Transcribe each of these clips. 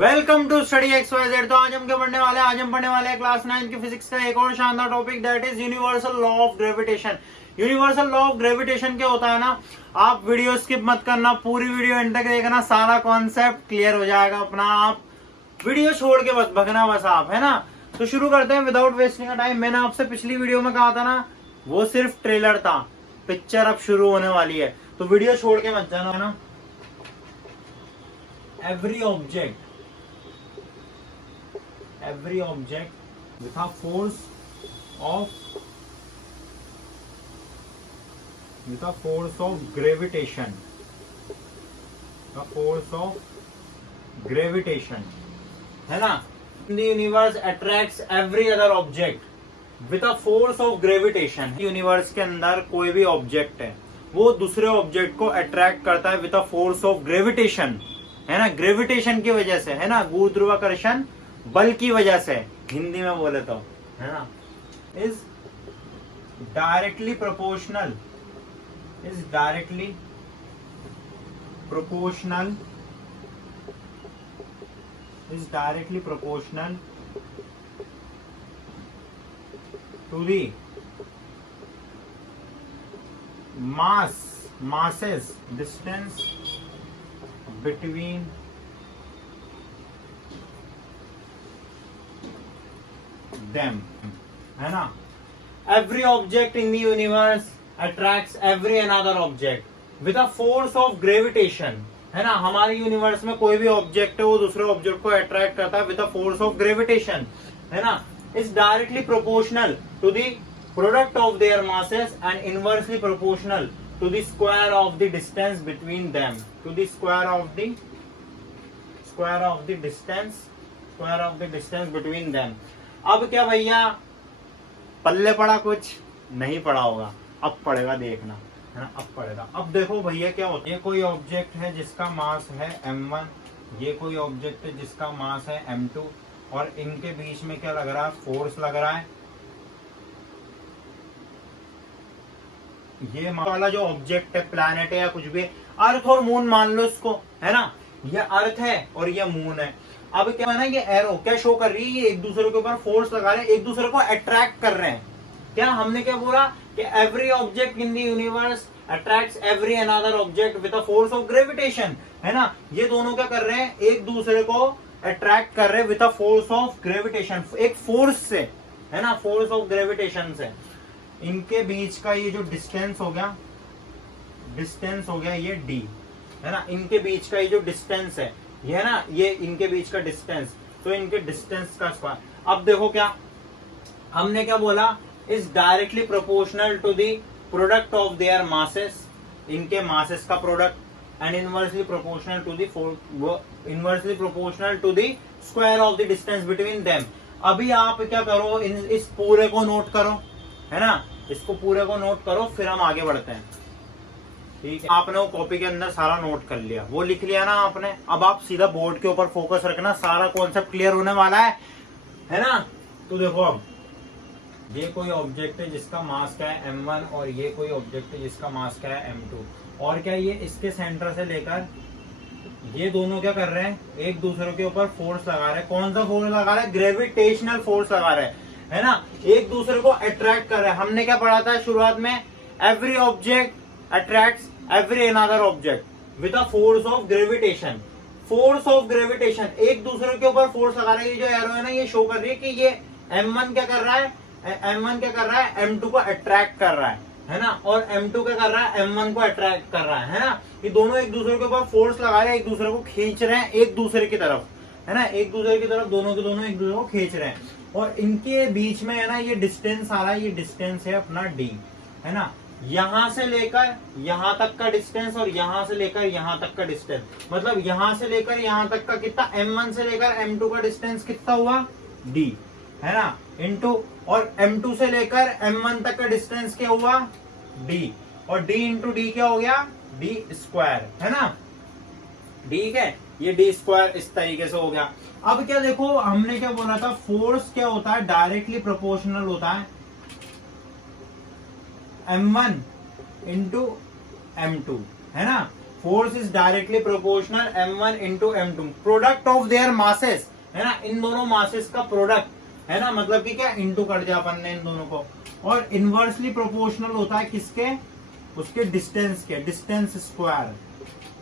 Welcome to study XYZ। तो आज हम क्या पढ़ने वाले हैं? आज हम पढ़ने वाले हैं क्लास 9 की फिजिक्स का एक और शानदार topic, that is universal law of gravitation. Universal law of gravitation क्या होता है ना, आप वीडियो स्किप मत करना, पूरी वीडियो एंड तक देखना, सारा कॉन्सेप्ट क्लियर हो जाएगा अपना। आप वीडियो छोड़ के बस भगना बस आप, है ना। तो शुरू करते हैं विदाउट वेस्टिंग टाइम। मैंने आपसे पिछली वीडियो में कहा था ना, वो सिर्फ ट्रेलर था, पिक्चर अब शुरू होने वाली है, तो वीडियो छोड़ के मत जाना, है ना। every object with a force of gravitation, है ना। The universe attracts every other object with a force of gravitation। Universe के अंदर कोई भी ऑब्जेक्ट है, वो दूसरे ऑब्जेक्ट को अट्रैक्ट करता है with a force of gravitation, है ना। ग्रेविटेशन की वजह से, है ना, गुरुत्वाकर्षण बल की वजह से, हिंदी में बोले तो, है ना। Is directly proportional to the masses distance between them, है ना। every object in the universe attracts every another object with a force of gravitation, है ना। हमारे यूनिवर्स में कोई भी ऑब्जेक्ट है, वो दूसरे ऑब्जेक्ट को अट्रैक्ट करता है with a force of gravitation, है ना। Is directly proportional to the product of their masses and inversely proportional to the square of the distance between them, to the square of the distance between them। अब क्या भैया, पल्ले पड़ा कुछ नहीं पड़ा होगा, अब पड़ेगा, देखना, है ना, अब पड़ेगा। अब देखो भैया क्या होता है, ये कोई ऑब्जेक्ट है जिसका मास है m1, ये कोई ऑब्जेक्ट है जिसका मास है m2, और इनके बीच में क्या लग रहा है, फोर्स लग रहा है। ये वाला जो ऑब्जेक्ट है, प्लैनेट है या कुछ भी, अर्थ और मून मान लो इसको, है ना। ये अर्थ है और ये मून है। अब क्या है ना, ये एरो क्या शो कर रही है, ये एक दूसरे के ऊपर फोर्स लगा रहे हैं, एक दूसरे को अट्रैक्ट कर रहे हैं। क्या हमने क्या बोला कि every object in the universe attracts every another object with a force of gravitation, है ना। ये दोनों क्या कर रहे हैं, एक दूसरे को अट्रैक्ट कर रहे हैं with a force of gravitation, एक फोर्स से, है ना, फोर्स ऑफ ग्रेविटेशन से। इनके बीच का ये जो डिस्टेंस हो गया ये d, है ना। इनके बीच का ये जो डिस्टेंस है, ये है ना, ये इनके बीच का डिस्टेंस, तो इनके डिस्टेंस का स्क्वायर। अब देखो क्या हमने क्या बोला, is directly proportional to the product of their masses, इनके मासेस का product, and inversely proportional to the square of the distance between them. अभी आप क्या करो, इस पूरे को नोट करो, है ना, इसको पूरे को नोट करो, फिर हम आगे बढ़ते हैं, ठीक है। आपने वो कॉपी के अंदर सारा नोट कर लिया, वो लिख लिया ना आपने। अब आप सीधा बोर्ड के ऊपर फोकस रखना, सारा कॉन्सेप्ट क्लियर होने वाला है ना। तो देखो, अब ये कोई ऑब्जेक्ट है जिसका मास क्या है m1, और ये कोई ऑब्जेक्ट है जिसका मास क्या है m2, और क्या ये इसके सेंटर से लेकर ये दोनों क्या कर रहे हैं, एक दूसरे के ऊपर फोर्स लगा रहे हैं। कौन सा फोर्स लगा रहे हैं? ग्रेविटेशनल फोर्स लगा रहे हैं, है ना, एक दूसरे को अट्रैक्ट कर रहे हैं। हमने क्या पढ़ा था शुरुआत में, every object attracts every another object with a force of gravitation. Force of gravitation, एक दूसरे के ऊपर फोर्स लगा रहे हैं। ये जो एरो है ना, ये शो कर रही है कि ये m1 क्या कर रहा है, m2 को अट्रैक्ट कर रहा है ना, और m2 क्या कर रहा है, m1 को अट्रैक्ट कर रहा है ना। ये दोनों एक दूसरे के ऊपर फोर्स लगा रहे हैं, एक दूसरे को खींच रहे हैं एक दूसरे की तरफ, है ना, एक दूसरे की तरफ, दोनों के दोनों एक दूसरे को खींच रहे हैं। और इनके बीच में, है ना, ये डिस्टेंस आ रहा है, ये डिस्टेंस है अपना d, है ना। यहां से लेकर यहां तक का डिस्टेंस, और यहां से लेकर यहां तक का डिस्टेंस, मतलब यहां से लेकर यहां तक का कितना, m1 से लेकर m2 का डिस्टेंस कितना हुआ, d, है ना, इनटू, और m2 से लेकर m1 तक का डिस्टेंस क्या हुआ, d, और d इंटू डी क्या हो गया, d स्क्वायर, है ना, ठीक है। ये d स्क्वायर इस तरीके से हो गया। अब क्या देखो, हमने क्या बोला था, फोर्स क्या होता है, डायरेक्टली प्रोपोर्शनल होता है m1 इंटू m2, है ना। Force is directly proportional m1 into m2, product of their masses, है ना, इन दोनों मासेस का प्रोडक्ट, है ना, मतलब कि क्या इंटू कर दिया अपन ने इन दोनों को, और इनवर्सली प्रोपोर्शनल होता है किसके, उसके डिस्टेंस के, डिस्टेंस स्क्वायर,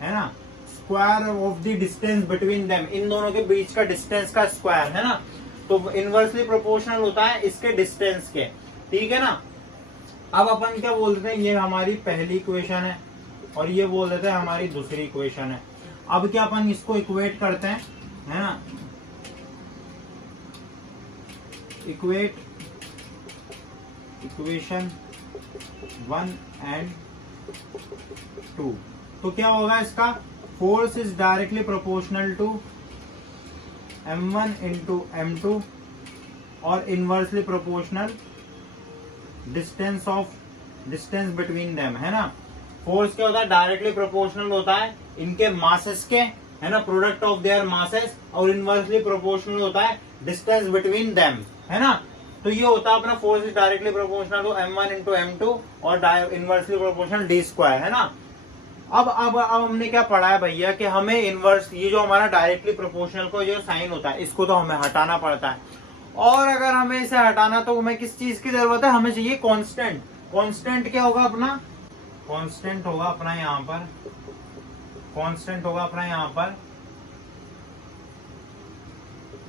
है ना, square of the distance between them, इन दोनों के बीच का डिस्टेंस का स्क्वायर, है ना, तो इनवर्सली प्रोपोर्शनल होता है इसके डिस्टेंस के, ठीक है ना। अब अपन क्या बोल देते हैं, ये हमारी पहली इक्वेशन है और ये बोल देते हैं हमारी दूसरी इक्वेशन है। अब क्या अपन इसको इक्वेट करते हैं, है ना, इक्वेट इक्वेशन 1 एंड 2, तो क्या होगा इसका, force is directly proportional to m1 into m2 और inversely proportional distance between them, है ना। फोर्स क्या होता है, डायरेक्टली प्रोपोर्शनल होता है इनके मासेस के, है ना, प्रोडक्ट ऑफ देयर मासेस, और इनवर्सली प्रोपोर्शनल होता है डिस्टेंस बिटवीन देम, है ना। तो ये होता है अपना force is directly proportional to m1 into m2 और इनवर्सली प्रोपोर्शनल d स्क्वायर, है ना। अब हमने क्या पढ़ा है भैया कि हमें इनवर्स, ये जो हमारा डायरेक्टली प्रोपोर्शनल को जो साइन होता है इसको तो हमें हटाना पड़ता है, और अगर हमें इसे हटाना तो हमें किस चीज की जरूरत है, हमें चाहिए कांस्टेंट। कांस्टेंट क्या होगा अपना, कांस्टेंट होगा अपना यहाँ पर, कांस्टेंट होगा अपना यहाँ पर,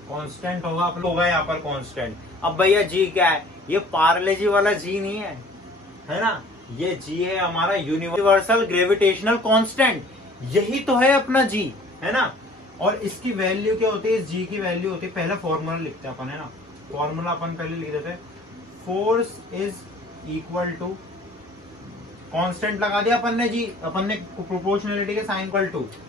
कांस्टेंट होगा अपना, होगा यहाँ पर कांस्टेंट। अब भैया जी क्या है, ये पार्ले जी वाला जी नहीं है ना, ये जी है हमारा यूनिवर्सल ग्रेविटेशनल कांस्टेंट, यही तो है अपना जी, है ना। और इसकी वैल्यू क्या होती है, जी की वैल्यू होती है, पहले फॉर्मूला लिखते हैं अपन, है ना, फॉर्मूला अपन पहले लिख देते हैं, force is equal to, constant लगा दिया अपन ने जी, अपन ने प्रोपोर्शनलिटी के साइन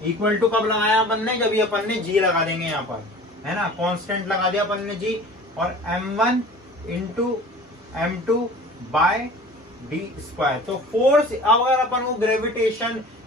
इक्वल टू कब लगाया अपन ने, जब ये अपन ने जी लगा देंगे यहाँ पर, है ना, कांस्टेंट लगा दिया अपन ने जी, और m1 into m2 by D square. तो फोर्स, अगर अपन को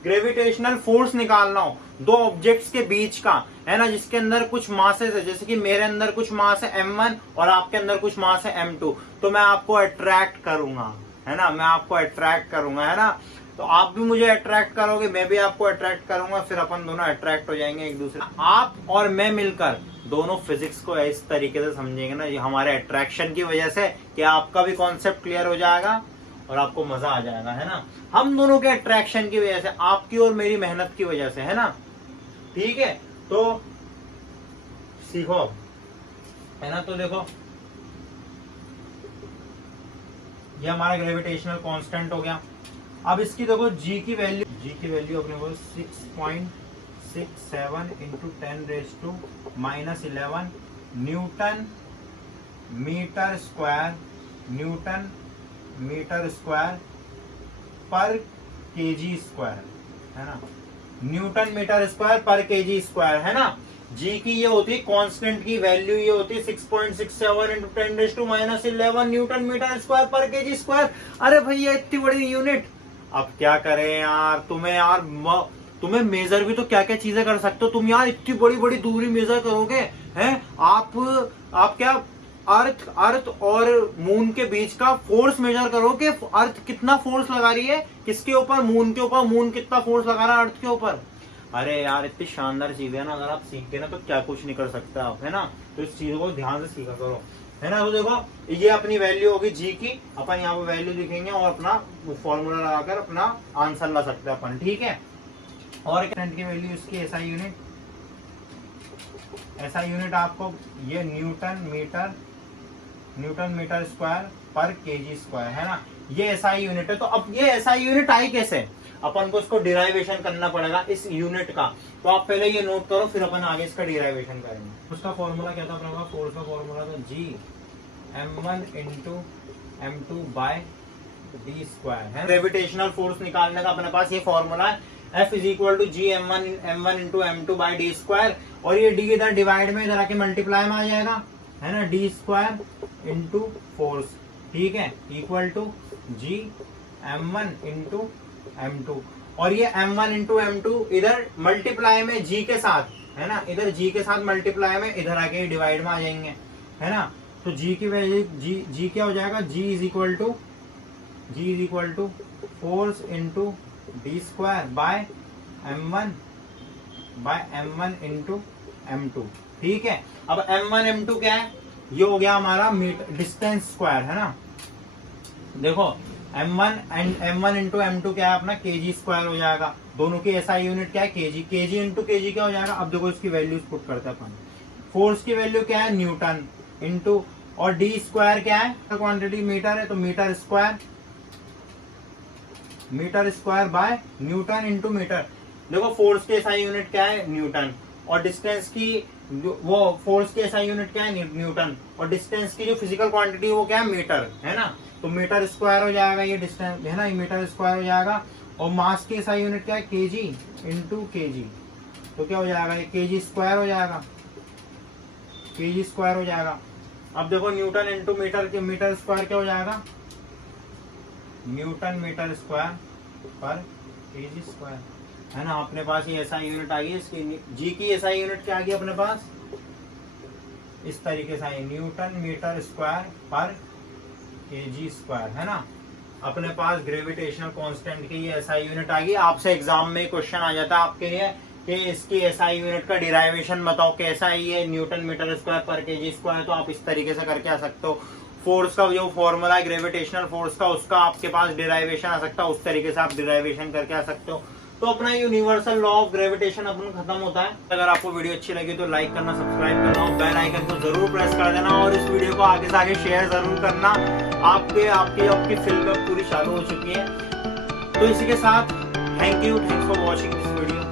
ग्रेविटेशनल फोर्स निकालना हो दो ऑब्जेक्ट्स के बीच का, है ना, जिसके अंदर कुछ मासेस है, जैसे कि मेरे अंदर कुछ मास है m1 और आपके अंदर कुछ मास है m2, तो मैं आपको अट्रैक्ट करूंगा, है ना, मैं आपको अट्रैक्ट करूंगा, है ना, तो आप भी मुझे अट्रैक्ट करोगे, मैं भी आपको अट्रैक्ट करूंगा, फिर अपन दोनों अट्रैक्ट हो जाएंगे एक दूसरे। आप और मैं मिलकर दोनों फिजिक्स को इस तरीके से समझेंगे ना, ये हमारे अट्रैक्शन की वजह से, कि आपका भी कॉन्सेप्ट क्लियर हो जाएगा और आपको मजा आ जाएगा, है ना, हम दोनों के अट्रैक्शन की वजह से, आपकी और मेरी मेहनत की वजह से, है ना, ठीक है। तो सीखो अब, है ना, तो देखो ये हमारा ग्रेविटेशनल कांस्टेंट हो गया। अब इसकी देखो जी की वैल्यू अपने को 6.67 इंटू 10⁻⁻11 न्यूटन मीटर स्क्वायर पर केजी स्क्वायर, है ना, न्यूटन मीटर स्क्वायर पर केजी स्क्वायर, है ना। जी की ये होती है कांस्टेंट की वैल्यू, ये होती है 6.67 इंटू 10⁻⁻11 न्यूटन मीटर स्क्वायर पर केजी स्क्वायर। अरे भैया इतनी बड़ी यूनिट, अब क्या करें यार, तुम्हें मेजर भी तो क्या क्या चीजें कर सकते हो तुम यार, इतनी बड़ी बड़ी दूरी मेजर करोगे, हैं आप क्या अर्थ और मून के बीच का फोर्स मेजर करो कि अर्थ कितना फोर्स लगा रही है किसके ऊपर, मून के ऊपर, मून कितना फोर्स लगा रहा है अर्थ के ऊपर। अरे यार इतनी शानदार चीज है ना, अगर आप सीख गए ना तो क्या कुछ नहीं कर सकते आप, है ना, तो इस चीज को ध्यान से सीखा करो, है ना। तो देखो ये अपनी वैल्यू होगी जी की, अपन यहाँ पे वैल्यू लिखेंगे और अपना फॉर्मूला लगाकर अपना आंसर ला सकते हैं अपन, ठीक है। और करंट की वैल्यू इसकी ऐसा यूनिट आपको ये न्यूटन मीटर स्क्वायर पर केजी स्क्वायर, है ना, ये एसआई यूनिट है। तो अब ये एसआई यूनिट आई कैसे, अपन को इसको डिराइवेशन करना पड़ेगा इस यूनिट का, तो आप पहले ये नोट करो, फिर अपन आगे इसका डिराइवेशन करेंगे। उसका फॉर्मूला क्या था अपना, फोर्स का फॉर्मूला था G m1 into m2 by D square, है। ग्रेविटेशनल फोर्स निकालने का अपने पास ये फॉर्मूला है, F is equal to G m1 into m2 by D square, और ये डी इधर डिवाइड में इधर आके मल्टीप्लाई में आ जाएगा, है ना, डी स्क्वायर इंटू फोर्स, ठीक है, equal to G m1 into m2, और ये m1 इंटू m2 इधर मल्टीप्लाई में जी के साथ, है ना, इधर जी के साथ मल्टीप्लाई में इधर आके डिवाइड में आ जाएंगे, है ना। तो जी की वैल्यू जी क्या हो जाएगा, G is equal to force into D square by m1 by m1 into m2। ठीक है, अब m1 m2 क्या है, ये हो गया हमारा मीटर डिस्टेंस स्क्वायर है ना। देखो m1 and m1 into m2 क्या है अपना kg स्क्वायर हो जाएगा। दोनों की एसआई यूनिट क्या है kg, kg इंटू kg क्या हो जाएगा। अब देखो इसकी वैल्यूज पुट करते हैं अपन। फोर्स की वैल्यू क्या है न्यूटन इंटू, और डी स्क्वायर क्या है, क्वांटिटी मीटर है तो metre square by newton into metre. देखो फोर्स की एसआई यूनिट क्या है न्यूटन, और डिस्टेंस की वो फोर्स की एसआई यूनिट क्या है न्यूटन, और डिस्टेंस की जो फिजिकल क्वांटिटी वो क्या है मीटर है ना। तो मीटर स्क्वायर हो जाएगा, ये डिस्टेंस है ना, ये मीटर स्क्वायर हो जाएगा। और मास की एसआई यूनिट क्या है केजी इंटू केजी, तो क्या हो जाएगा ये केजी स्क्वायर हो जाएगा, केजी स्क्वायर हो जाएगा। अब देखो न्यूटन इंटू मीटर के मीटर स्क्वायर क्या हो जाएगा, न्यूटन मीटर स्क्वायर पर केजी स्क्वायर है ना। अपने पास ये एसआई यूनिट आ गई, इसकी जी की एसआई यूनिट क्या आ गई अपने पास, इस तरीके से आई न्यूटन मीटर स्क्वायर पर केजी स्क्वायर है ना। अपने पास ग्रेविटेशनल कांस्टेंट की ये एसआई यूनिट आ गई। आपसे एग्जाम में क्वेश्चन आ जाता है आपके लिए कि इसकी एसआई यूनिट का डिराइवेशन बताओ कैसा है, ये न्यूटन मीटर स्क्वायर पर केजी स्क्वायर, तो आप इस तरीके से करके आ सकते हो। फोर्स का जो फॉर्मूला है ग्रेविटेशनल फोर्स का, उसका आपके पास डिराइवेशन आ सकता है, उस तरीके से आप डिराइवेशन करके आ सकते हो। तो अपना यूनिवर्सल लॉ ऑफ ग्रेविटेशन अपन खत्म होता है। अगर आपको वीडियो अच्छी लगी तो लाइक करना, सब्सक्राइब करना और बेल आइकन को जरूर प्रेस कर देना, और इस वीडियो को आगे से आगे शेयर जरूर करना। आपकी फिल्म पूरी चालू हो चुकी है। तो इसी के साथ thank you for watching this video.